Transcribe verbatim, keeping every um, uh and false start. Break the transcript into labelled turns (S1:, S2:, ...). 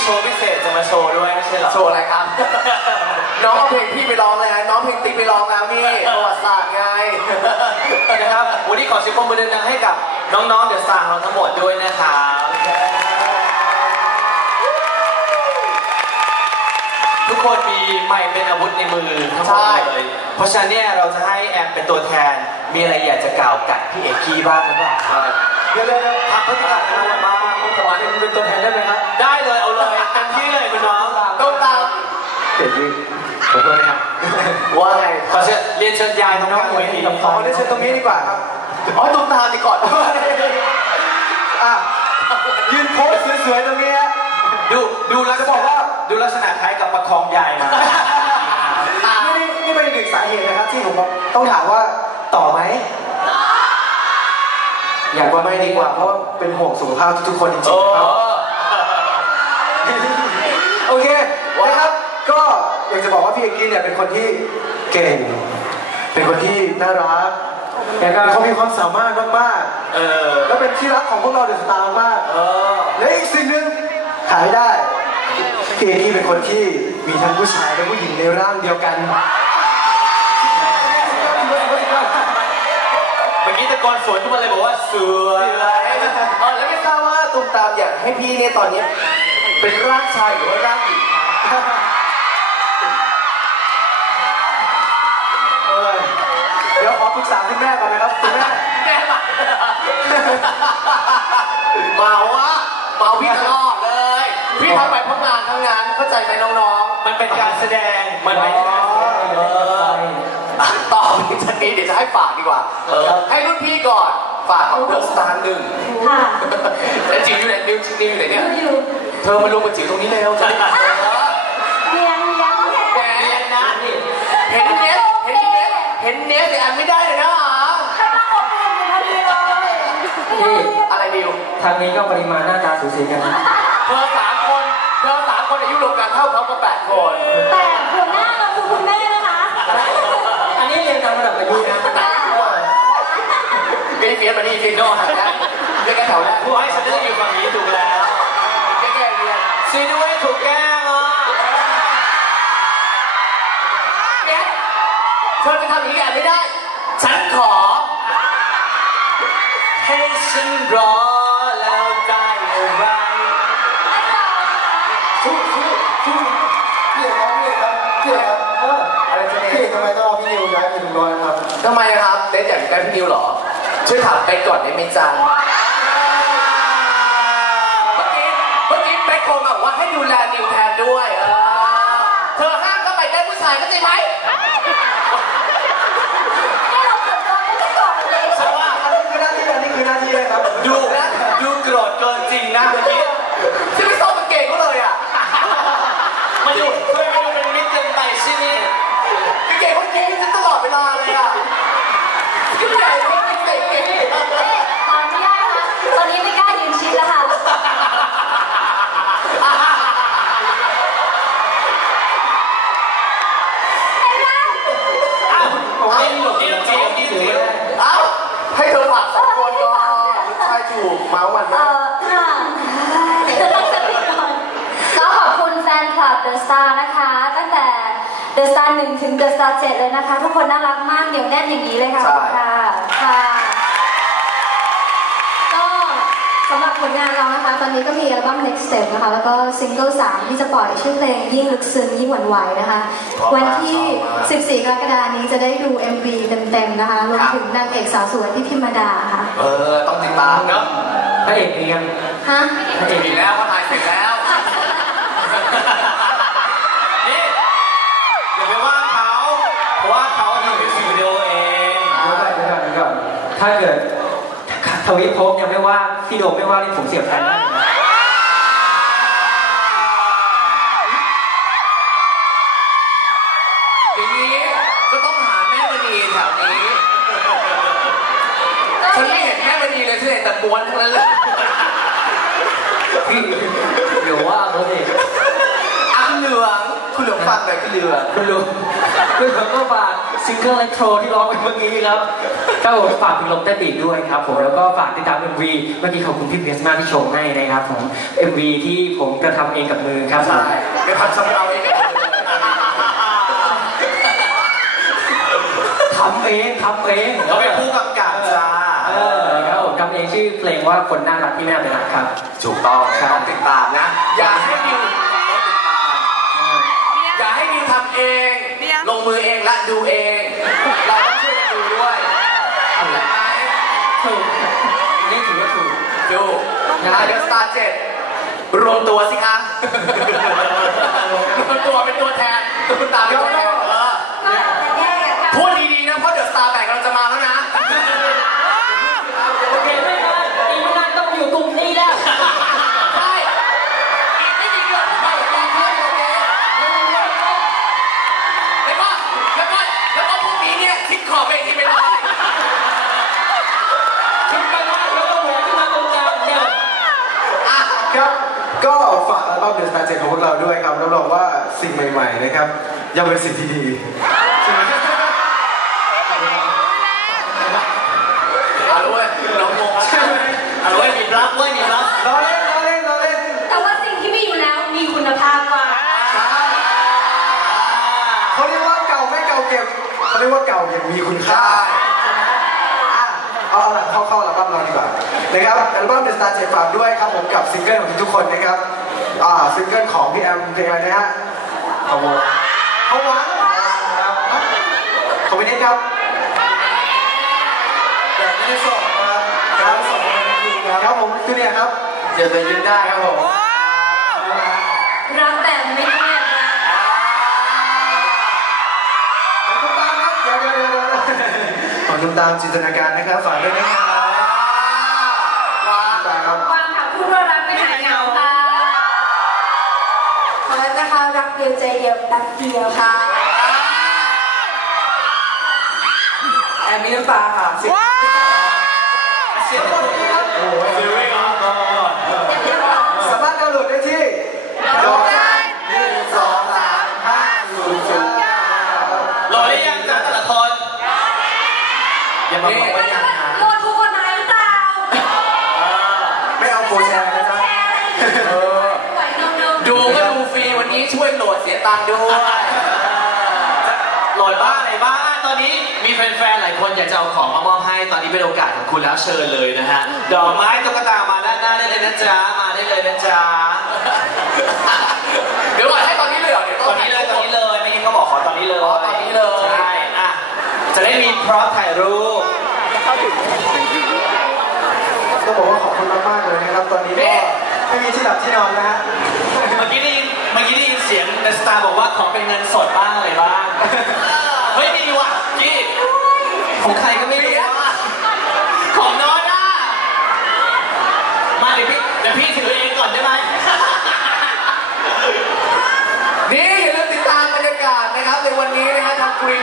S1: ว์พิเศษจะมาโชว์ด้วยไม่ใช่หรอ
S2: โชว์อะไรครับ น้องเอาเพลงพี่ไปร้องเลยน้องเพลงติ๊กไปร้องแล้วนี่ประวัติศาสตร์ไง
S1: นะครับวันนี้ขอเสียงปรบมือดังๆให้กับน้องๆเดอะสตาร์เราทั้งหมดด้วยนะครับทุกคนมีไมค์เป็นอาวุธในมือทั้งหมดเลยเพราะฉะนั้นเนี่ยเราจะให้แอมเป็นตัวแทนมีอะไรอยากจะกล่าวกับพี่เอกกี้บ้างหรือเปล่า
S2: เดี๋ยวเลยทำพัฒนาการมาคุณสวรรค์เป็นตัวแทนได้ไหมครับ
S1: ได้เลยเอาเลยเต็มที่เลยคุณน้อง
S2: ต้องตามเอกกี้ขอโทษนะครับว่าไง
S1: ขอเชิญเรียนเชิญยายตรงนี้เวที
S2: ขอเรียนเชิญตรงนี้ดีกว่าครับอ๋อตุ้มตามดีก่อนอ่ะยืนโพสสวยๆตรงนี้
S1: ดูดูลักษณะดูลักษณะคล้ายกับประคองยายมา
S2: นี่นี่เป็นอีกหนึ่งสาเหตุนะครับที่ผมต้องถามว่าต่อไหมอยากว่าไม่ดีกว่าเพราะว่าเป็นห่วงสุขภาพทุกคนจริงๆครับโอเคนะครับก็อยากจะบอกว่าพี่เอกกี้เนี่ยเป็นคนที่เก่งเป็นคนที่น่ารักแล้วก็เขามีความสามารถมากๆเออแล้วเป็นที่รักของพวกเราเดอะสตาร์มากเออและอีกสิ่งหนึ่งขายได้พี่เอกกี้เป็นคนที่มีทั้งผู้ชายและผู้หญิงในร่างเดียวกัน
S1: เมื่อกี้ตะกอนสวนขึ้นมาเลยบอกว่าสวย
S2: เออแล้วไม่ทราบว่าตุ้มตามอยากให้พี่เนี่ยตอนนี้เป็นร่างชายหรือว่าร่างหญิงเออเดี๋ยวขอปรึกษาคุณแม่ก่อนนะครับคุณแม่แม่มาเมาวะเมาพี่ตลอดเลยพี่ทำไปเพราะงานทั้งงานเข้าใจไหมน้อง
S1: ๆมันเป็นการแสดงมันไม่ใช่การแสดง
S2: ต่อไปจากนี้เดี๋ยวจะให้ฝากดีกว่าให้รุ่นพี่ก่อนฝากเอาเดอะสตาร์หนึ่งแต่จิ๋วอยู่ไหนนิวจิ๋วอยู่ไหนเนี่ยเธอมาลงมาจิ๋วตรงนี้แล้วจ้ะ
S3: เรียนเรียน
S2: แกเรียนนะเห็นเนสเห็นเนสเห็นเนสแต่อันไม่ได้เลยนะนี่อะไรดิว
S4: ทางนี้ก็ปริมาณหน้าตาสูสีกัน
S2: เธอสามคนเธอสามคนอายุรวมกันเท่าเขาก็แปดคน
S3: แต่หัวหน้าเราคือคุณแม่นะคะ
S4: อันนี้เรียนตามระดับอายุนะ
S2: เฟียสมาดีฟิโน่ฮะเรียกแกแถวแล้ว
S1: ผู้ให้ฉันจะอยู่ฝั่งนี้ถูกแล้ว
S2: แกแกเรียน
S1: ซีด้วยถูกแก้งอ่ะ
S2: เนี่ยเธอจะทำอย่างนี้ไม่ได้ฉันขอ
S1: ให้ฉันรอแล้วได้อะไร
S2: สู้สู้สู้พี่เอกครับพี่เอกครับพี่เอกครับเอออะไรจะเนี่ยทำไมต้องเอาพี่นิวย้ายไปถึงร้อยครับทำไมครับเด็ดอย่างได้พี่นิวหรอช่วยถามไปก่อนได้ไหมจ๊ะเมื่อกี้เมื่อกี้เป๊กโทรมาบอกว่าให้ดูแลนิวแทนด้วยเออเธอห้ามเข้าไปได้ผู้ชายเข้าใจไหม
S3: ให้เราเกิดตัวไม่ได้ก่อนเลย
S2: ใช่ว่าอันนี้คือหน้าที่อันนี้คือหน้าที่เลยครับ
S1: ดูดูโกรธเกินจริงนะเมื่อกี้
S2: ฉันไม่ชอบกางเกงเขาเลยอ่ะ
S1: มาดูเพื่อนมันเป็นมิตรเกินไปใช่ไหม
S2: กางเกงเขาเก่งฉันตลอดเวลาเลยอ่ะกางเกงเขาเก่งเก่ง
S3: ตอนไม่ได้ค่ะตอนนี้ไม่กล้ายืนชิดแล้วค่ะ
S2: ให้เธอฝากสองคนก่อนใช่ถูกเมาส์มันนะ
S3: ค่ะต้องสติก่อนก็ขอบคุณแฟนคลับเดอะสตาร์นะคะตั้งแต่เดอะสตาร์หนึ่งถึงเดอะสตาร์เจ็ดเลยนะคะทุกคนน่ารักมากเดี๋ยวแน่นอย่างนี้เลยค่ะค่ะค่ะก็สำหรับผลงานเรานะคะตอนนี้ก็มีอัลบั้ม Next Step นะคะแล้วก็ซิงเกิลสามที่จะปล่อยชื่อเพลงยิ่งลึกซึ้งยิ่งหวั่นไหวนะคะวันที่สิบสี่กรกฎาคมนี้จะได้ดู เอ็ม วี เต็มๆนะคะรวมถึงนางเอกสาวสวยพี่พิมดาค่ะ
S2: เออต้องติดตามเนาะ
S4: พระเอกมียัง
S3: ฮะ
S2: พระเอกมีแล้วเขาถ่ายเสร็จแล้ว
S1: นี่อย่าไปว่าเขาเพราะว่าเขาทำมิวสิกวิดีโอเอง
S4: เดี๋ยวก่อนเดี๋ยวก่อนเดี๋ยวก่อนถ้าเกิดทวิตโพสยังไม่ว่าพี่โดมไม่ว่านี่ผมเสียบแทนได้
S2: อย่างนี้ก็ต้องหาแม่มณีแถวนี้ฉันไม่เห็นแม่มณีเลยฉันเห็นแต่ม้วนทั้งนั้นเลย
S4: เดี๋ยวว่าเขาเอง
S2: อังเหลือง
S1: คุณเหลือฟังหน่อยคุณเหลือ
S4: คุณลุงคุณลุงก็ฝากซิงเกิลไลท์โทรที่ร้องไปเมื่อกี้ครับก็ผมฝากเพลงลมใต้ปีกด้วยครับผมแล้วก็ฝากติดตาม เอ็ม วี เมื่อกี้ขอบคุณพี่เพชรมากที่ชมให้นะครับผม เอ็ม วี ที่ผมกระทำเองกับมือครับ
S1: ใช่ไปทำสำเราเอง
S4: ทำเองทำเอง
S1: เขาเป็นผู้กำกับจ้า
S4: เออครับผมทำเองชื่อเพลงว่าคนน่ารักที่ไม่น่าเป็นรักครับ
S1: ถูกต้องต้องติดตามนะ อย่าให้ดิวอย่าให้ดิวทำเอง ลงมือเองและดูเอง เราต้องช่วยกันดูด้วยทำได้ไหม
S4: ถูกนี่ถือว่าถูก
S1: ดูนะเดอะสตาร์เจ็ดรวมตัวสิคะรวมตัวเป็นตัวแทนตัวตาเป็นตัวแทนเออพูดดีๆนะเพราะเดอะสตาร์แปดกำลังจะมาแล้วนะ
S4: โอเคไม่นานอีกไม่นานต้องอยู่กลุ่มนี้แล้ว
S1: ใช่อีกไม่กี่เดือนพวกเราจะเข้าโอเคแล้วก็แล้วก็แล้วก็พวกนี้เนี่ยคิดขอบเวทีไปเลย
S4: คิดไปแล้วแล้วก็แหวนขึ้นมาตรงกลางเนี่ย
S2: อ่ะครับก็ฝากอัลบั้ม The Star เจ็ดของพวกเราด้วยครับรับรองว่าสิ่งใหม่ๆนะครับยังเป็นสิ่งที่ดีใช่ไหม
S1: เอาด้วยน้องงงใช่ไหมเอาด้วยมีบลัฟด้วยมีบลัฟ
S2: ล้อเล่นล้อเล่นล้อเล่น
S3: แต่ว่าสิ่งที่มีอยู่แล้วมีคุณภาพกว่า
S2: เขาเรียกว่าเก่าไม่เก่าเก็บเขาเรียกว่าเก่ายังมีคุณค่าเอาละเข้าเข้าอัลบั้มเราดีกว่านะครับอัลบั้ม The Star เจ็ดฝากด้วยครับผมกับซิงเกิลของทุกคนนะครับอ่าซิงเกิลของพี่แอมเพลงอะไรนะฮะเขาวงเขาวังครับขอบคุณครับแต่ไม่ได้ส่งครับครับส่งครับผมจูเนียร์ครับเจอเป็นยืนได้ครับผม
S3: รักแบบไม่เงียบนะ
S2: ขอบคุณตามครับเดี๋ยวเดี๋ยวเดี๋ยวขอบคุณตามจินตนาการนะครับฝากด้วยนะครับ
S3: วางวางค่ะพูดว่ารักไม่หายเหงาค่ะขอให้นะคะรักเดียวใจเดียวแป๊บเดียวค่ะ
S1: แอมมีน้ำตาค่ะเสียงเสียงคนนี้ครับโอ้ยฟิลลิ่งอ่ะ
S2: สามารถดาวน์โหลดได้ที่โหลดได้หนึ่งสองสามห้าศูนย์ศูนย์
S1: โหลดได้ยังจ้าแต่ละคนอย่ามาบอกว่ายังนะ
S3: โหลดทุกคนไหนหรือเปล่า
S2: ไม่เอาโปรแชร์นะจ๊ะ
S1: ดูก็ดูฟรีวันนี้ช่วยโหลดเสียตังค์ด้วยโหลดบ้าอะไรบ้าตอนนี้มีแฟนๆหลายคนอยากจะเอาของมามอบให้ตอนนี้เป็นโอกาสของคุณแล้วเชิญเลยนะฮะดอกไม้ตุ๊กตามาด้านหน้าได้เลยนะจ๊ะมาได้เลยนะจ๊ะเดี๋ยวก่อนให้ตอนนี้เลยเหรอเดี๋ยวตอนนี้เลยตอนนี้เลยไม่งั้นเขาบอกขอตอนนี้เลยตอนนี้เลยใช่อ่ะจะได้มีพร็อพถ่ายรูป
S2: ต้องบอกว่าขอบคุณมากๆเลยนะครับตอนนี้ก็ไม่มีที่หลับที่นอนนะฮะ
S1: เมื่อกี้ได้ยินเมื่อกี้ได้ยินเสียงเดอะสตาร์บอกว่าขอเป็นเงินสดบ้างอะไรบ้างเฮ้ยมีว่ะกี้ของใครก็ไม่รู้ของน้อยนะมาเดี๋ยวพี่เดี๋ยวพี่ถือเองก่อนได้ไหมนี่อย่าลืมติดตามบรรยากาศนะครับในวันนี้นะฮะทางกรี